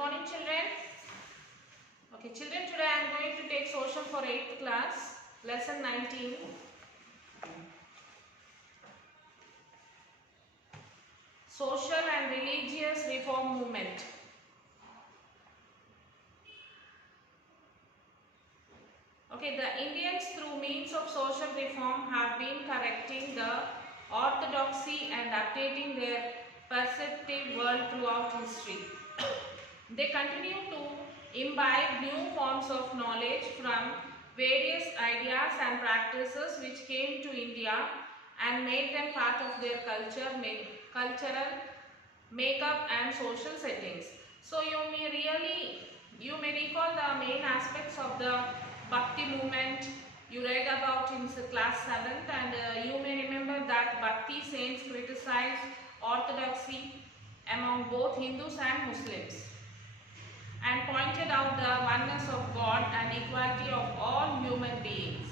morning, children. Okay, children, today I am going to take social for 8th class, lesson 19. Social and religious reform movement. Okay, the Indians through means of social reform have been correcting the orthodoxy and updating their perceptive world throughout history. They continue to imbibe new forms of knowledge from various ideas and practices which came to India and made them part of their cultural makeup and social settings. So you may recall the main aspects of the Bhakti movement you read about in class 7th, and you may remember that Bhakti saints criticized orthodoxy among both Hindus and Muslims and pointed out the oneness of God and equality of all human beings.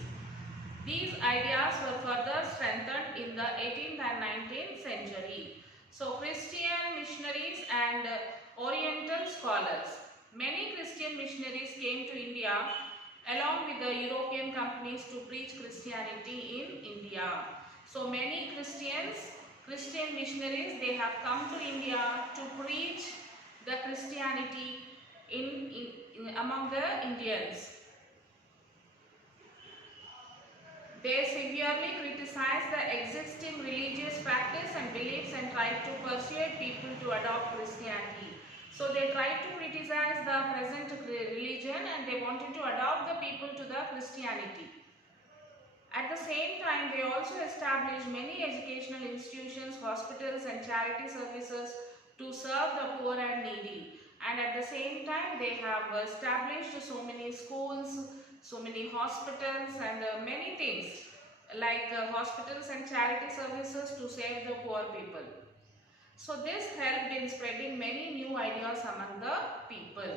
These ideas were further strengthened in the 18th and 19th century. So Christian missionaries and Oriental scholars. Many Christian missionaries came to India along with the European companies to preach Christianity in India. So many Christian missionaries, they have come to India to preach the Christianity among the Indians. They severely criticized the existing religious practice and beliefs and tried to persuade people to adopt Christianity. So they tried to criticize the present religion and they wanted to adopt the people to the Christianity. At the same time, they also established many educational institutions, hospitals and charity services to serve the poor and needy. And at the same time, they have established so many schools, so many hospitals and many things like hospitals and charity services to save the poor people. So this helped in spreading many new ideas among the people.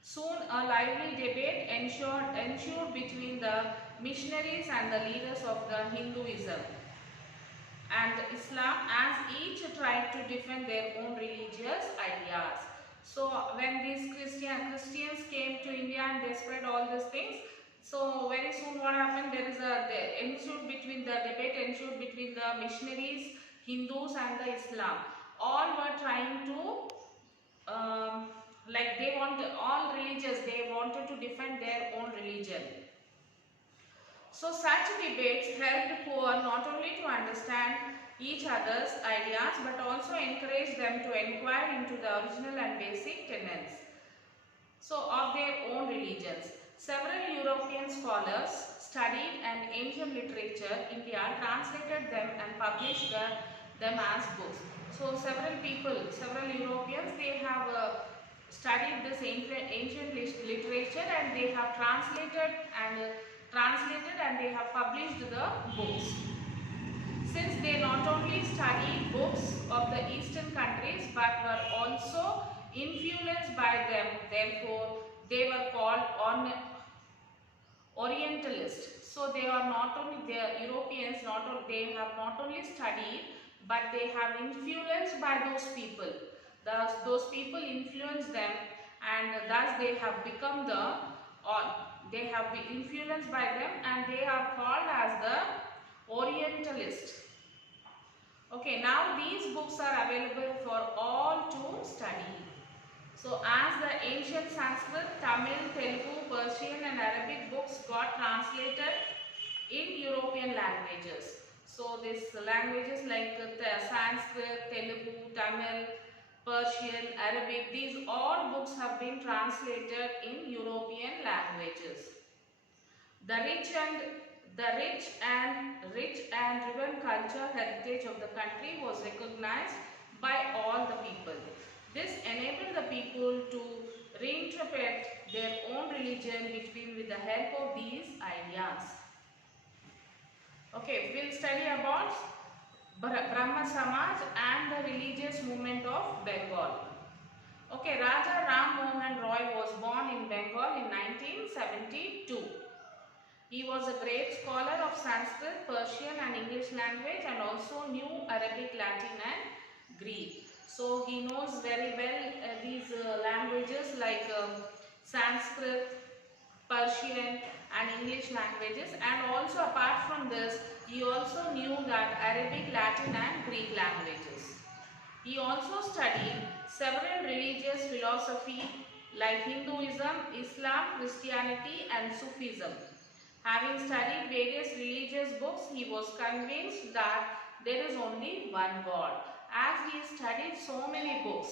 Soon a lively debate ensued between the missionaries and the leaders of the Hinduism and Islam, as each tried to defend their own religious ideas. So when these Christians came to India and they spread all these things, so very soon what happened, there is a debate ensued between the missionaries, Hindus and the Islam. All were trying to all religious, they wanted to defend their own religion. So such debates helped poor not only to understand each other's ideas but also encouraged them to inquire into the original and basic tenets of their own religions. Several European scholars studied an ancient literature in India, translated them and published them as books. So several Europeans, they have studied this ancient literature and they have translated and they have published the books. Since they not only studied books of the Eastern countries but were also influenced by them, therefore they were called Orientalists. So they are not only the Europeans, they have not only studied but they have influenced by those people. Thus those people influenced them and thus they have become they have been influenced by them and they are called as the Orientalists. Okay, now these books are available for all to study. So as the ancient Sanskrit, Tamil, Telugu, Persian and Arabic books got translated in European languages. So these languages like Sanskrit, Telugu, Tamil, Persian, Arabic, these all books have been translated in European languages. The rich and driven culture heritage of the country was recognized by all the people. This enabled the people to reinterpret their own religion with the help of these ideas. Okay, we'll study about Brahma Samaj and the religious movement of Bengal. Okay, Raja Ram Mohan Roy was born in Bengal in 1972. He was a great scholar of Sanskrit, Persian and English language and also knew Arabic, Latin and Greek. So he knows very well these languages like Sanskrit, Persian and English languages, and also apart from this he also knew that Arabic, Latin and Greek languages. He also studied several religious philosophy like Hinduism, Islam, Christianity and Sufism. Having studied various religious books, he was convinced that there is only one God. As he studied so many books,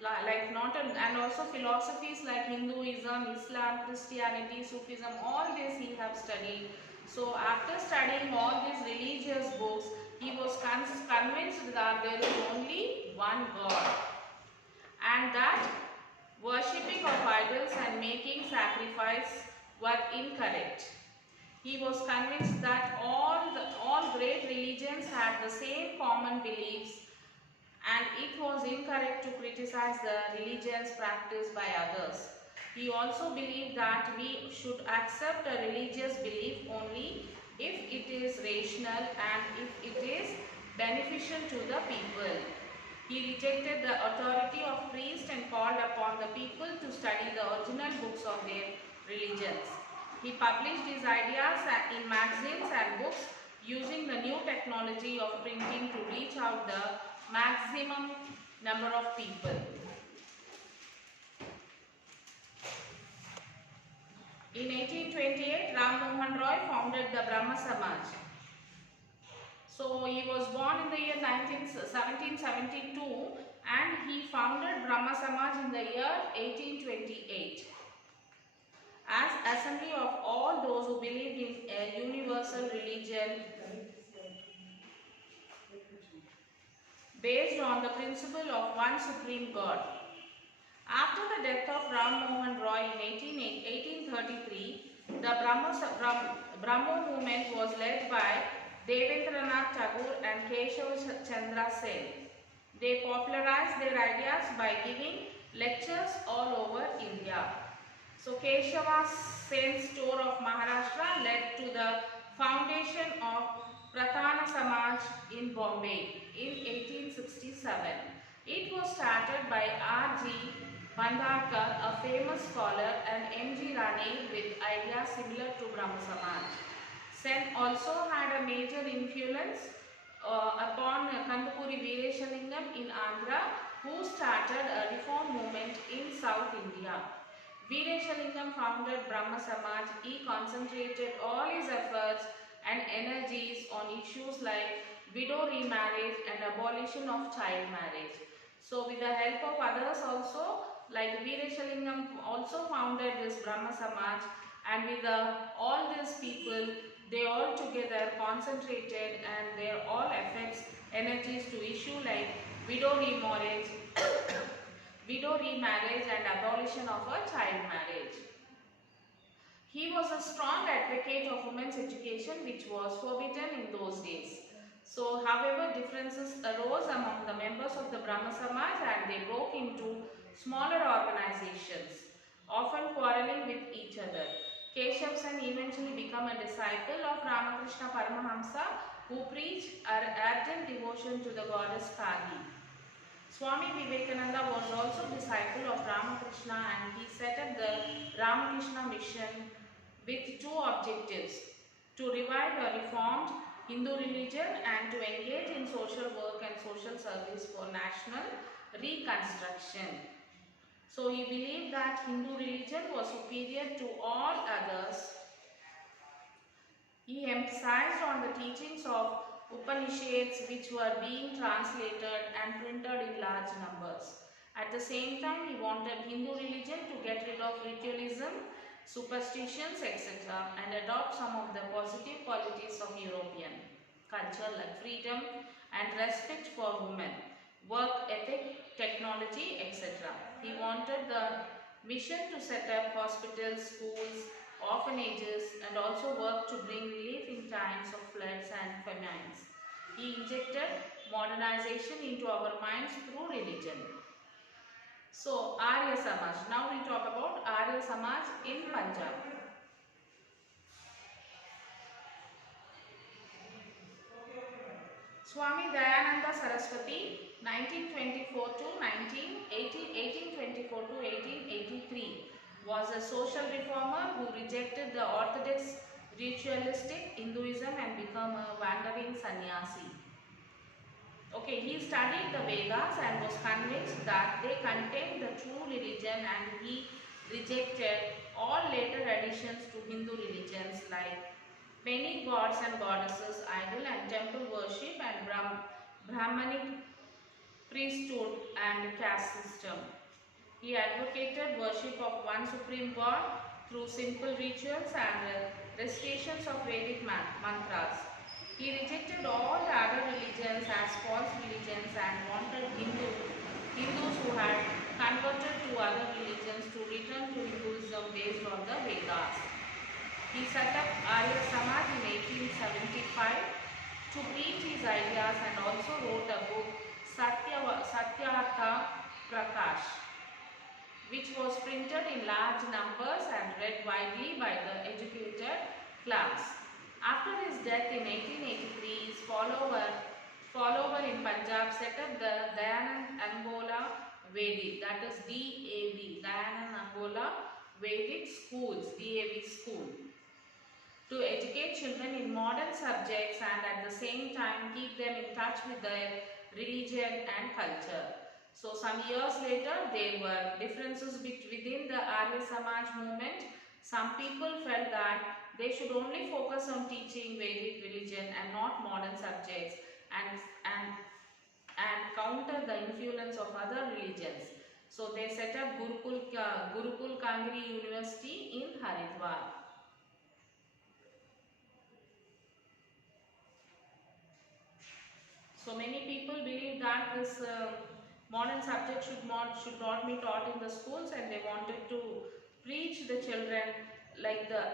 like not a, and also philosophies like Hinduism, Islam, Christianity, Sufism, all this he have studied. So after studying all these religious books, he was convinced that there is only one God, and that worshipping of idols and making sacrifice were incorrect. He was convinced that all great religions had the same common beliefs, and it was incorrect to criticize the religions practiced by others. He also believed that we should accept a religious belief only if it is rational and if it is beneficial to the people. He rejected the authority of priests and called upon the people to study the original books of their religions. He published his ideas in magazines and books using the new technology of printing to reach out the maximum number of people. In 1828, Ram Mohan Roy founded the Brahma Samaj. So he was born in the year 1772 and he founded Brahma Samaj in the year 1828 as assembly of all those who believed in a universal religion based on the principle of one supreme God. After the death of Ram Mohan Roy in 1833, the Brahmo movement was led by Devendranath Tagore and Keshav Chandra Sen. They popularized their ideas by giving lectures all over India. So Keshava Sen's tour of Maharashtra led to the foundation of Prathana Samaj in Bombay in 1867. It was started by R.G. Bhandarkar, a famous scholar, and M.G. Rane with ideas similar to Brahma Samaj. Sen also had a major influence upon Kandapuri Veerashalingam in Andhra, who started a reform movement in South India. Veerashalingam founded Brahma Samaj. He concentrated all his efforts and energies on issues like widow remarriage and abolition of child marriage. So with the help of others also, like Veerashalingam also founded this Brahma Samaj, and with all these people, they all together concentrated and their all efforts, energies to issue like widow remarriage, widow remarriage and abolition of a child marriage. He was a strong advocate of women's education, which was forbidden in those days. So, however, differences arose among the members of the Brahma Samaj and they broke into smaller organizations, often quarreling with each other. Keshav Sen eventually became a disciple of Ramakrishna Paramahamsa, who preached ardent devotion to the goddess Kali. Swami Vivekananda was also a disciple of Ramakrishna and he set up the Ramakrishna mission with two objectives: to revive a reformed Hindu religion and to engage in social work and social service for national reconstruction. So he believed that Hindu religion was superior to all others. He emphasized on the teachings of Upanishads, which were being translated and printed in large numbers. At the same time, he wanted Hindu religion to get rid of ritualism, superstitions, etc., and adopt some of the positive qualities of European culture like freedom and respect for women, work ethic, technology, etc. He wanted the mission to set up hospitals, schools, orphanages, and also work to bring relief in times of floods and famines. He injected modernization into our minds through religion. So, Arya Samaj. Now we talk about Arya Samaj in Punjab. Swami Dayananda Saraswati 1924 to 1824 to 1883 was a social reformer who rejected the orthodox ritualistic Hinduism and became a wandering sannyasi. Okay, he studied the Vedas and was convinced that they contained the true religion, and he rejected all later additions to Hindu religions like many gods and goddesses, idol and temple worship, and Brahmanic priesthood and caste system. He advocated worship of one supreme god through simple rituals and recitations of Vedic mantras. He rejected all the other religions as false religions and wanted Hindus who had converted to other religions to return to Hinduism based on the Vedas. He set up Arya Samaj in 1875 to preach his ideas and also wrote a book Satyavarta Prakash, which was printed in large numbers and read widely by the educated class. After his death in 1883, his follower in Punjab set up the Dayanand Angola Vedic, that is DAV, Dayanand Angola Vedic Schools, DAV school, to educate children in modern subjects and at the same time keep them in touch with their religion and culture. So some years later, there were differences within the Arya Samaj movement. Some people felt that they should only focus on teaching Vedic religion and not modern subjects, and counter the influence of other religions. So they set up Gurukul Kangri University in Haridwar. So many people believe that this modern subject should not be taught in the schools, and they wanted to preach the children like the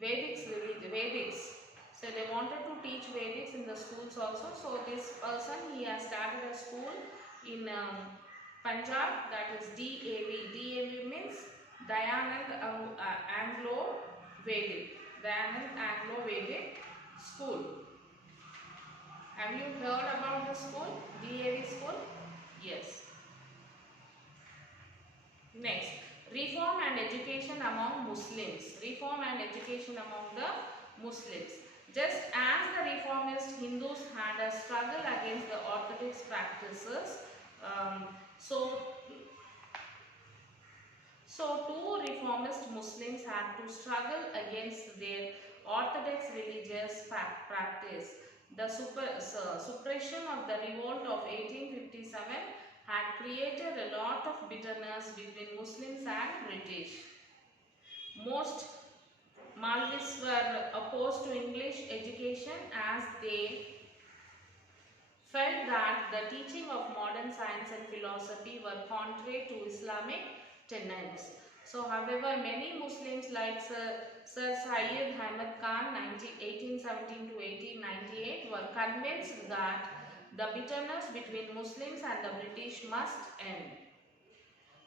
Vedics. So they wanted to teach Vedics in the schools also. So this person, he has started a school in Punjab, that is DAV. DAV means Dayanand Anglo Vedic. Dayanand Anglo Vedic School. Have you heard about the school? DAV school? Yes. Next, reform and education among Muslims. Reform and education among the Muslims. Just as the reformist Hindus had a struggle against the orthodox practices, so too reformist Muslims had to struggle against their orthodox religious practice. The suppression of the revolt of 1857 had created a lot of bitterness between Muslims and British. Most Malvis were opposed to English education as they felt that the teaching of modern science and philosophy were contrary to Islamic tenets. So, however, many Muslims like Sir Syed Ahmad Khan 1817 to 1898 were convinced that the bitterness between Muslims and the British must end.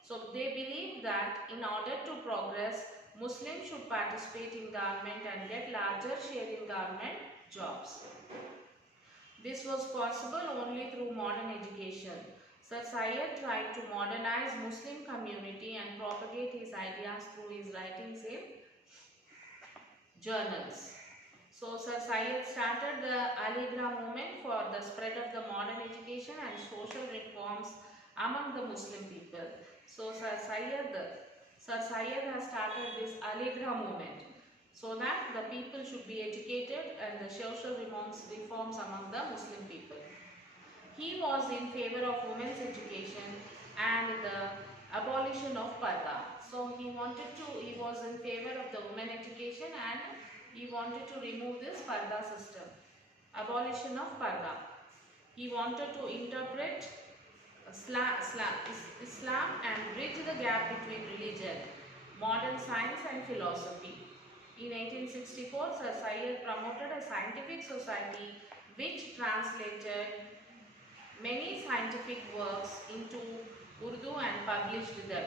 So, they believed that in order to progress, Muslims should participate in government and get larger share in government jobs. This was possible only through modern education. Sir Syed tried to modernize Muslim community and propagate his ideas through his writings in journals. So Sir Syed started the Aligarh movement for the spread of the modern education and social reforms among the Muslim people. So Sir Syed has started this Aligarh movement so that the people should be educated and the social reforms among the Muslim people. He was in favor of women's education and the abolition of parda. So he was in favor of the women education and he wanted to remove this parda system. Abolition of parda. He wanted to interpret Islam and bridge the gap between religion, modern science and philosophy. In 1864, Sir Syed promoted a scientific society which translated many scientific works into Urdu and published them.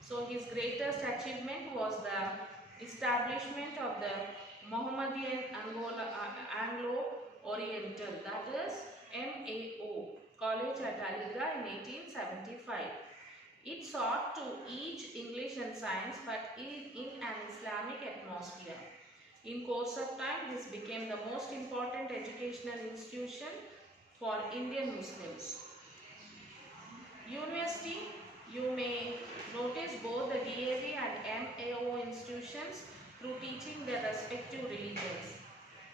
So his greatest achievement was the establishment of the Mohammedan Anglo Oriental, that is MAO, College at Aligarh in 1875. It sought to teach English and science but in an Islamic atmosphere. In course of time, this became the most important educational institution for Indian Muslims. University, you may notice both the DAV and MAO institutions through teaching their respective religions,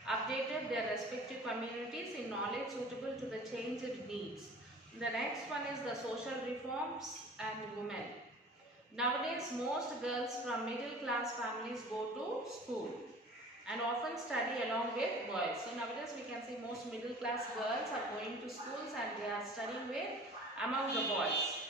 updated their respective communities in knowledge suitable to the changed needs. The next one is the social reforms and women. Nowadays, most girls from middle class families go to school and often study along with boys. So nowadays we can see most middle class girls are going to schools and they are studying with among the boys.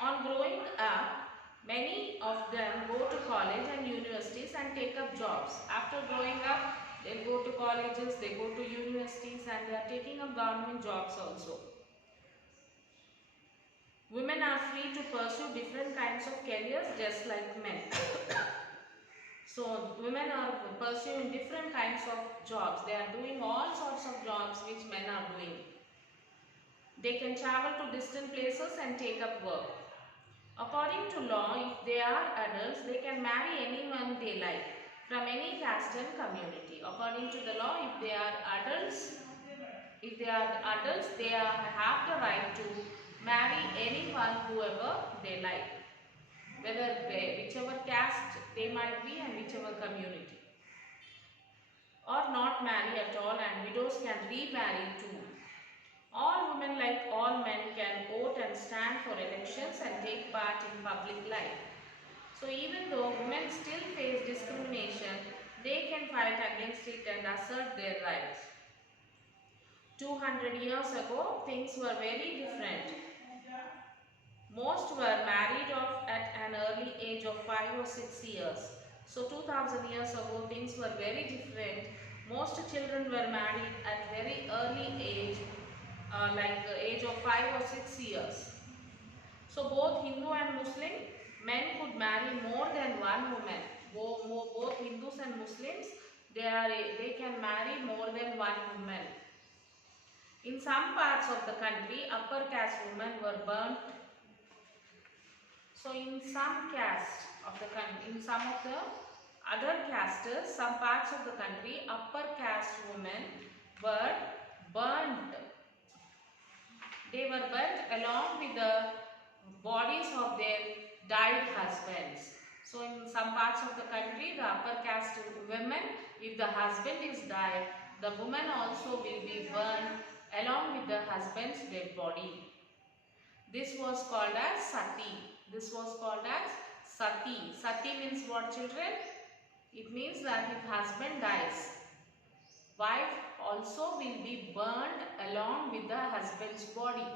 On growing up, many of them go to college and universities and take up jobs. After growing up, they go to colleges, they go to universities and they are taking up government jobs also. Women are free to pursue different kinds of careers just like men. So women are pursuing different kinds of jobs. They are doing all sorts of jobs which men are doing. They can travel to distant places and take up work. According to law, if they are adults, they can marry anyone they like from any caste and community. According to the law, if they are adults, they have the right to marry anyone, whoever they like, whichever caste they might be and whichever community, or not marry at all, and widows can remarry too. All women, like all men, can vote and stand for elections and take part in public life. So even though women still face discrimination, they can fight against it and assert their rights. 200 years ago, things were very different. Most were married off at an early age of 5 or 6 years. So 2000 years ago, things were very different. Most children were married at very early age, like the age of 5 or 6 years. So both Hindu and Muslim, men could marry more than one woman. Both Hindus and Muslims, they can marry more than one woman. In some parts of the country, upper caste women were burnt. So in some caste of the country, in some of the other castes, some parts of the country, upper caste women were burnt. They were burnt along with the bodies of their died husbands. So in some parts of the country, the upper caste women, if the husband is died, the woman also will be burned along with the husband's dead body. This was called as sati. This was called as sati. Sati means what, children? It means that if husband dies, wife also will be burned along with the husband's body.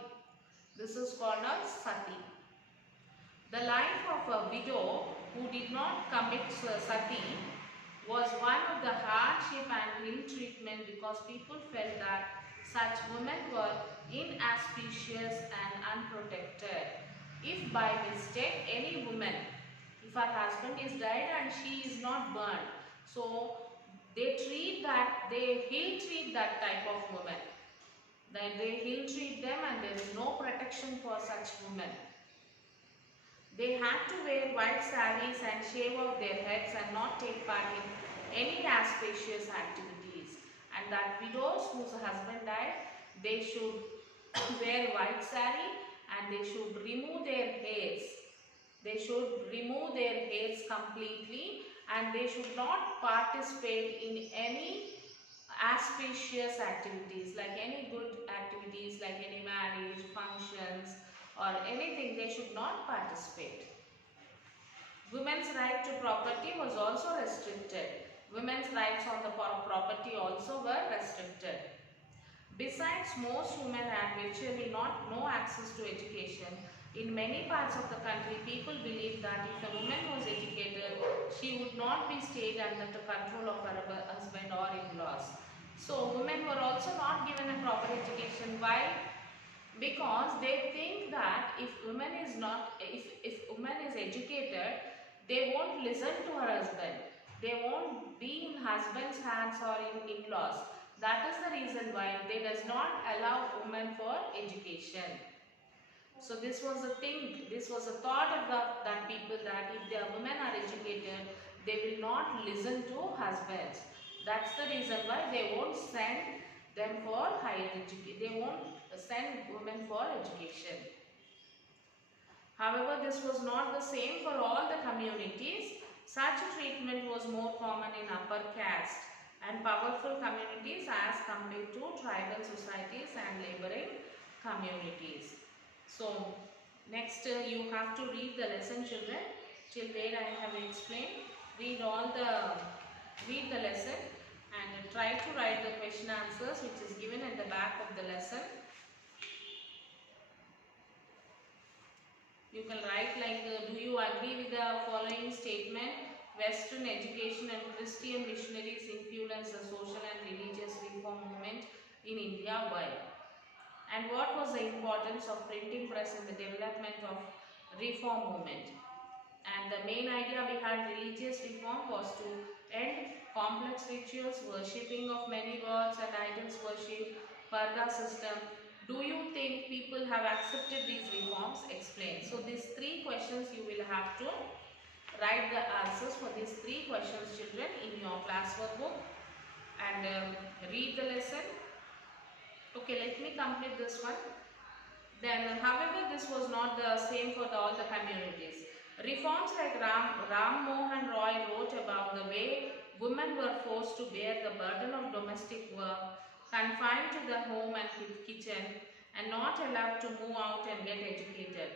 This is called as sati. The life of a widow who did not commit sati was one of the hardship and ill treatment, because people felt that such women were inauspicious and unprotected. If by mistake any woman, if her husband is died and she is not burned, so they ill treat that type of woman. They ill treat them and there is no protection for such women. They had to wear white saris and shave off their heads and not take part in any auspicious activities. And that widows whose husband died, they should wear white sari and they should remove their hairs. They should remove their hairs completely and they should not participate in any auspicious activities, like any good activities, like any marriage, functions or anything. They should not participate. Women's right to property was also restricted. Women's rights on the property also were restricted. Besides, most women had virtually no access to education. In many parts of the country, people believed that if a woman was educated, she would not be stayed under the control of her husband or in-laws. So, women were also not given a proper education. Why? Because they think that if woman is educated, they won't listen to her husband. They won't be in husband's hands or in in-laws. That is the reason why they does not allow women for education. So this was a thing, this was a thought of that people, that if their women are educated, they will not listen to husbands. That's the reason why they won't send them for higher education. They won't send women for education. However, this was not the same for all the communities. Such a treatment was more common in upper caste and powerful communities as compared to tribal societies and laboring communities. So, next you have to read the lesson, children. Till where I have explained. Read the lesson and try to write the question answers which is given at the back of the lesson. You can write like, do you agree with the following statement? Western education and Christian missionaries influenced the social and religious reform movement in India. Why? And what was the importance of printing press in the development of reform movement? And the main idea behind religious reform was to end complex rituals, worshipping of many gods and idols worship, Parda system. Do you think people have accepted these reforms? Explain. So these three questions you will have to write the answers for these three questions, children, in your classwork book, and read the lesson. Okay, let me complete this one. Then, however, this was not the same for all the communities. Reforms like Ram Mohan Roy wrote about the way women were forced to bear the burden of domestic work, confined to the home and kitchen, and not allowed to move out and get educated.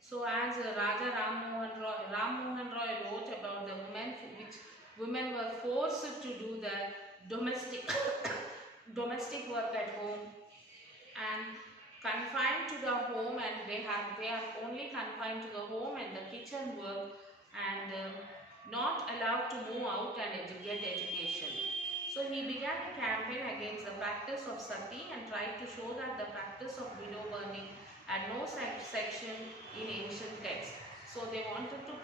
So, as Raja Ram Mohan Roy wrote about the women, which women were forced to do the domestic domestic work at home and confined to the home, and they are only confined to the home and the kitchen work, and not allowed to move out and get education. So he began a campaign against the practice of sati and tried to show that the practice of widow burning had no section in ancient texts. So they wanted to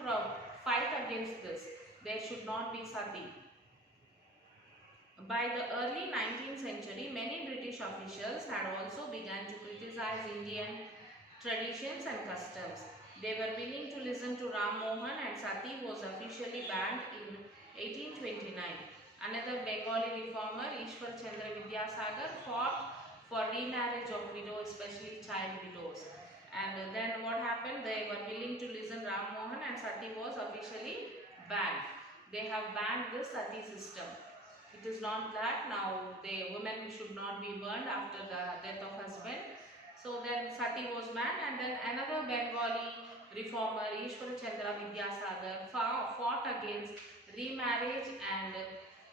fight against this. There should not be sati. By the early 19th century, many British officials had also begun to criticize Indian traditions and customs. They were willing to listen to Ram Mohan, and sati was officially banned in 1829. Another Bengali reformer, Ishwar Chandra Vidyasagar, fought for remarriage of widows, especially child widows. And then what happened? They were willing to listen to Ram Mohan, and sati was officially banned. They have banned the sati system. It is not that now the women should not be burned after the death of husband. So then sati was banned, and then another Bengali reformer, Ishwar Chandra Vidyasagar, fought against remarriage and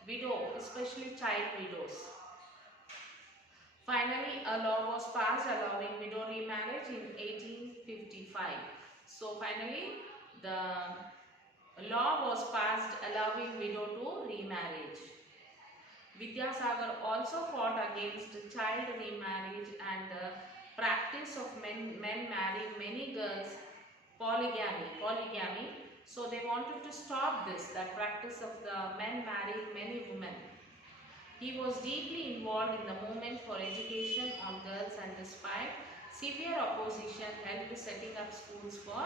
widow, especially child widows. Finally, a law was passed allowing widow remarriage in 1855. So finally, the law was passed allowing widow to remarriage. Vidyasagar also fought against child remarriage and the practice of men marrying many girls, polygamy. So they wanted to stop this, that practice of the men marrying many women. He was deeply involved in the movement for education on girls, and despite severe opposition helped setting up schools for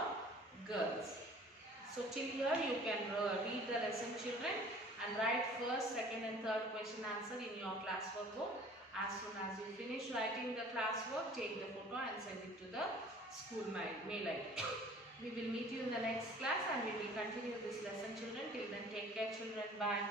girls. So till here you can read the lesson, children, and write first, second and third question answer in your classwork book. As soon as you finish writing the classwork, take the photo and send it to the school mail ID. We will meet you in the next class and we will continue this lesson, children. Till then, take care, children. Bye.